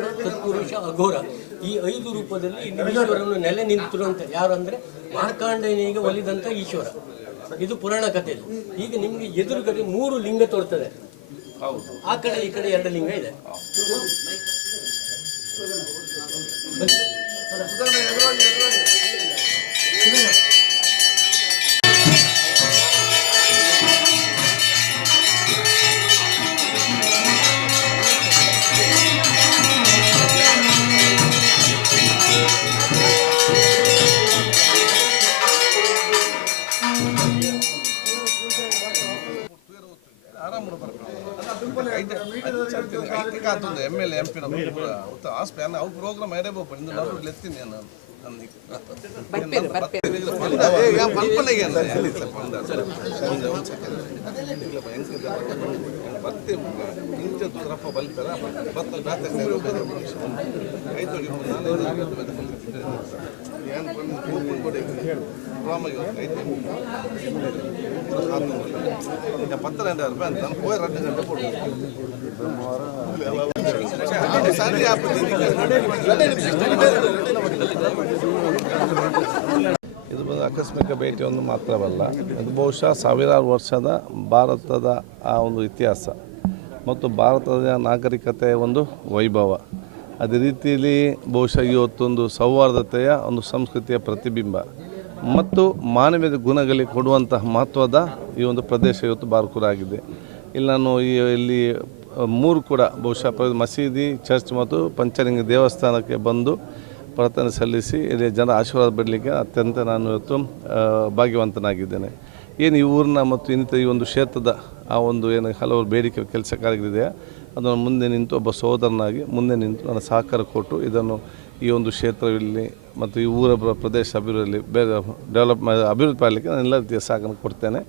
ಈಶ್ವರ, ತತ್ಪುರುಷ, ಅಘೋರ ಈ 5 ರೂಪದಲ್ಲಿ ಇಲ್ಲಿ ಈಶ್ವರನು ನೆಲೆ ನಿಂತರು ಅಂತ. ಯಾರು ಅಂದರೆ ಮಾರ್ಕಾಂಡೇಯನಿಗೆ ಒಲಿದಂಥ ಈಶ್ವರ. ಇದು ಪುರಾಣ ಕಥೆಯಲ್ಲಿ. ಈಗ ನಿಮಗೆ ಎದುರುಗಡೆ 3 ಲಿಂಗ ತೋರ್ತದೆ. ಆ ಕಡೆ ಈ ಕಡೆ 2 ಲಿಂಗ ಇದೆ. ఎమ్మెల్యే ఎంపీ ఆస్పాన్ అవు ప్రోగ్రామ్ ఐడే పోయింది నన్ను లెత్తిని నేను ಬರ್ತೆ ಇಂಚ ದೂರಪ್ಪ ಬಲ್ತಾರ ಬತ್ತಲ್ ರಾತ್ರಿ ಐದು ಏನು ಬಂದು ಕೂಪನ್ ಕೊಡಿ ರಾಮಗೆ ಐದು 12,000 ಅಂತ ನಾನು ಹೋಗಿ 2 ಗಂಟೆ ಕೊಡು ಇದು ಬಂದು ಆಕಸ್ಮಿಕ ಭೇಟಿಯೊಂದು ಮಾತ್ರವಲ್ಲ, ಇದು ಬಹುಶಃ ಸಾವಿರಾರು ವರ್ಷದ ಭಾರತದ ಆ ಒಂದು ಇತಿಹಾಸ ಮತ್ತು ಭಾರತದ ನಾಗರಿಕತೆಯ ಒಂದು ವೈಭವ. ಅದೇ ರೀತಿಯಲ್ಲಿ ಬಹುಶಃ ಇವತ್ತೊಂದು ಸೌಹಾರ್ದತೆಯ ಒಂದು ಸಂಸ್ಕೃತಿಯ ಪ್ರತಿಬಿಂಬ ಮತ್ತು ಮಾನವೀಯ ಗುಣಗಳಿಗೆ ಕೊಡುವಂತಹ ಮಹತ್ವದ ಈ ಒಂದು ಪ್ರದೇಶ ಇವತ್ತು ಬಾರ್ಕೂರ್ ಆಗಿದೆ. ಇಲ್ಲಿ ನಾನು ಇಲ್ಲಿ 3 ಕೂಡ ಬಹುಶಃ ಮಸೀದಿ, ಚರ್ಚ್ ಮತ್ತು ಪಂಚಲಿಂಗ ದೇವಸ್ಥಾನಕ್ಕೆ ಬಂದು ಪ್ರಾರ್ಥನೆ ಸಲ್ಲಿಸಿ ಇಲ್ಲಿ ಜನರ ಆಶೀರ್ವಾದ ಪಡಲಿಕ್ಕೆ ಅತ್ಯಂತ ನಾನು ಇವತ್ತು ಭಾಗ್ಯವಂತನಾಗಿದ್ದೇನೆ. ಏನು ಈ ಊರಿನ ಮತ್ತು ಇನ್ನಿತರ ಈ ಒಂದು ಕ್ಷೇತ್ರದ ಆ ಒಂದು ಏನು ಹಲವಾರು ಬೇಡಿಕೆ ಕೆಲಸ ಕಾರ್ಯಗಳಿದೆಯಾ ಅದನ್ನು ಮುಂದೆ ನಿಂತು ಒಬ್ಬ ಸಹೋದರನಾಗಿ ಮುಂದೆ ನಿಂತು ನನ್ನ ಸಹಕಾರ ಕೊಟ್ಟು ಇದನ್ನು ಈ ಒಂದು ಕ್ಷೇತ್ರದಲ್ಲಿ ಮತ್ತು ಈ ಊರ ಪ್ರದೇಶ ಅಭಿವೃದ್ಧಿಯಲ್ಲಿ ಅಭಿವೃದ್ಧಿ ಮಾಡಲಿಕ್ಕೆ ನಾನು ಎಲ್ಲ ರೀತಿಯ ಸಹಕಾರ ಕೊಡ್ತೇನೆ.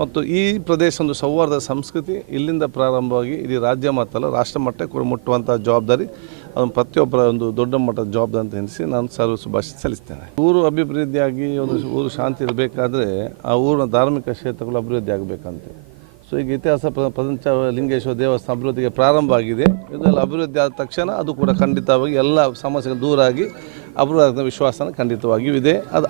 ಮತ್ತು ಈ ಪ್ರದೇಶ ಒಂದು ಸೌಹಾರ್ದ ಸಂಸ್ಕೃತಿ ಇಲ್ಲಿಂದ ಪ್ರಾರಂಭವಾಗಿ ಇಡೀ ರಾಜ್ಯ ಮಟ್ಟಲ್ಲ ರಾಷ್ಟ್ರ ಮಟ್ಟಕ್ಕೆ ಮುಟ್ಟುವಂಥ ಜವಾಬ್ದಾರಿ ಅದನ್ನು ಪ್ರತಿಯೊಬ್ಬರ ಒಂದು ದೊಡ್ಡ ಮಟ್ಟದ ಜವಾಬ್ದಾರಿ ಅಂತ ಎನಿಸಿ ನಾನು ಸರ್ವ ಶುಭಾಶಯ ಸಲ್ಲಿಸ್ತೇನೆ. ಊರು ಅಭಿವೃದ್ಧಿಯಾಗಿ ಒಂದು ಊರು ಶಾಂತಿ ಇರಬೇಕಾದ್ರೆ ಆ ಊರಿನ ಧಾರ್ಮಿಕ ಕ್ಷೇತ್ರಗಳು ಅಭಿವೃದ್ಧಿ ಆಗಬೇಕಂತೆ. ಸೊ ಈಗ ಇತಿಹಾಸ ಪಂಚಲಿಂಗೇಶ್ವರ ದೇವಸ್ಥಾನ ಅಭಿವೃದ್ಧಿಗೆ ಪ್ರಾರಂಭ ಆಗಿದೆ. ಇದೆಲ್ಲ ಅಭಿವೃದ್ಧಿ ಆದ ತಕ್ಷಣ ಅದು ಕೂಡ ಖಂಡಿತವಾಗಿ ಎಲ್ಲ ಸಮಸ್ಯೆಗಳು ದೂರ ಆಗಿ ಅಭಿವೃದ್ಧಿ ವಿಶ್ವಾಸನ ಖಂಡಿತವಾಗಿಯೂ ಇದೆ. ಅದು